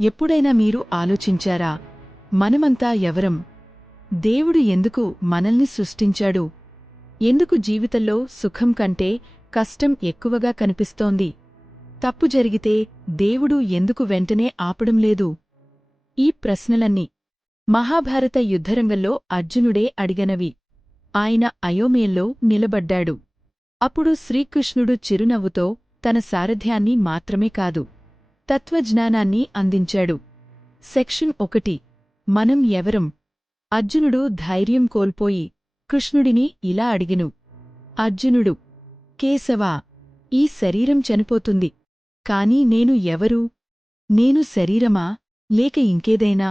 ఎప్పుడైనా మీరు ఆలోచించారా, మనమంతా ఎవరం? దేవుడు ఎందుకు మనల్ని సృష్టించాడు? ఎందుకు జీవితంలో సుఖం కంటే కష్టం ఎక్కువగా కనిపిస్తోంది? తప్పు జరిగితే దేవుడు ఎందుకు వెంటనే ఆపడం లేదు? ఈ ప్రశ్నలన్నీ మహాభారత యుద్ధరంగంలో అర్జునుడే అడిగనవి. ఆయన అయోమయంలో నిలబడ్డాడు. అప్పుడు శ్రీకృష్ణుడు చిరునవ్వుతో తన సారథ్యాన్ని మాత్రమే కాదు, తత్వజ్ఞానాన్ని అందించాడు. సెక్షన్ 1. మనం ఎవరం? అర్జునుడు ధైర్యం కోల్పోయి కృష్ణుడిని ఇలా అడిగెను. అర్జునుడు: కేశవా, ఈ శరీరం చనిపోతుంది, కాని నేను ఎవరు? నేను శరీరమా, లేక ఇంకేదైనా?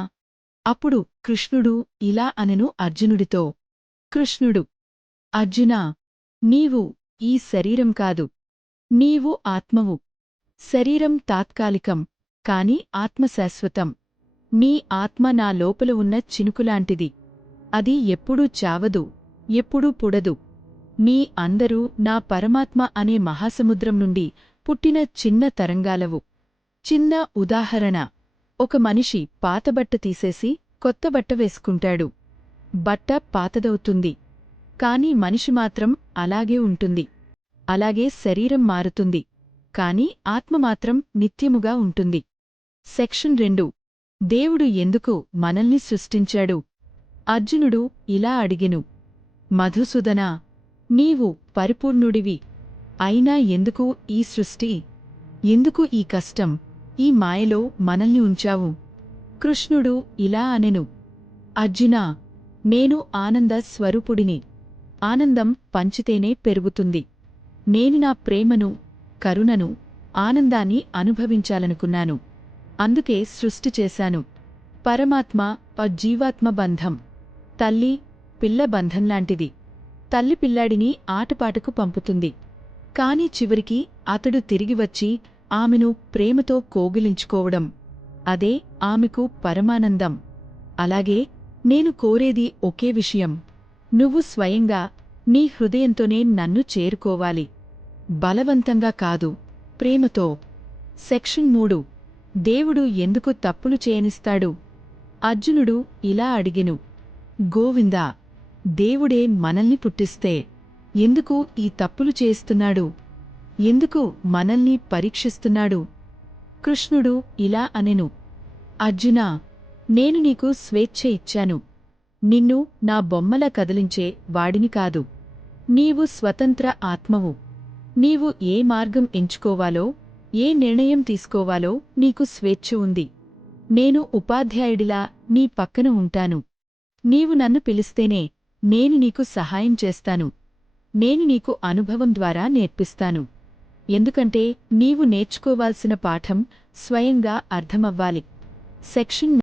అప్పుడు కృష్ణుడు ఇలా అనెను అర్జునుడితో. కృష్ణుడు: అర్జునా, నీవు ఈ శరీరం కాదు, నీవు ఆత్మవు. శరీరం తాత్కాలికం, కాని ఆత్మ శాశ్వతం. నీ ఆత్మ నా లోపల ఉన్న చినుకులాంటిది. అది ఎప్పుడూ చావదు, ఎప్పుడూ పుడదు. మీ అందరూ నా పరమాత్మ అనే మహాసముద్రం నుండి పుట్టిన చిన్న తరంగాలవు. చిన్న ఉదాహరణ: ఒక మనిషి పాతబట్ట తీసేసి కొత్త బట్ట వేసుకుంటాడు. బట్ట పాతదవుతుంది, కాని మనిషి మాత్రం అలాగే ఉంటుంది. అలాగే శరీరం మారుతుంది, కాని ఆత్మ మాత్రం నిత్యముగా ఉంటుంది. సెక్షన్ 2. దేవుడు ఎందుకు మనల్ని సృష్టించాడు? అర్జునుడు ఇలా అడిగెను. మధుసూదనా, నీవు పరిపూర్ణుడివి. అయినా ఎందుకు ఈ సృష్టి? ఎందుకు ఈ కష్టం, ఈ మాయలో మనల్ని ఉంచావు? కృష్ణుడు ఇలా అనెను. అర్జునా, నేను ఆనంద స్వరూపుడిని. ఆనందం పంచితేనే పెరుగుతుంది. నేను నా ప్రేమను, కరుణను, ఆనందాన్ని అనుభవించాలనుకున్నాను. అందుకే సృష్టి చేశాను. పరమాత్మ జీవాత్మ బంధం తల్లి పిల్ల బంధంలాంటిది. తల్లి పిల్లాడిని ఆటపాటకు పంపుతుంది, కాని చివరికి అతడు తిరిగివచ్చి ఆమెను ప్రేమతో కోగిలించుకోవడం, అదే ఆమెకు పరమానందం. అలాగే నేను కోరేది ఒకే విషయం: నువ్వు స్వయంగా నీ హృదయంతోనే నన్ను చేరుకోవాలి. బలవంతంగా కాదు, ప్రేమతో. సెక్షన్ 3. దేవుడు ఎందుకు తప్పులు చేయనిస్తాడు? అర్జునుడు ఇలా అడిగెను. గోవిందా, దేవుడే మనల్ని పుట్టిస్తే ఎందుకు ఈ తప్పులు చేస్తున్నాడు? ఎందుకు మనల్ని పరీక్షిస్తున్నాడు? కృష్ణుడు ఇలా అనెను. అర్జునా, నేను నీకు స్వేచ్ఛ ఇచ్చాను. నిన్ను నా బొమ్మలా కదిలించే వాడిని కాదు. నీవు స్వతంత్ర ఆత్మవు. నీవు ఏ మార్గం ఎంచుకోవాలో, ఏ నిర్ణయం తీసుకోవాలో నీకు స్వేచ్ఛ ఉంది. నేను ఉపాధ్యాయుడిలా నీ పక్కన ఉంటాను. నీవు నన్ను పిలిస్తేనే నేను నీకు సహాయం చేస్తాను. నేను నీకు అనుభవం ద్వారా నేర్పిస్తాను. ఎందుకంటే నీవు నేర్చుకోవాల్సిన పాఠం స్వయంగా అర్థమవ్వాలి. సెక్షన్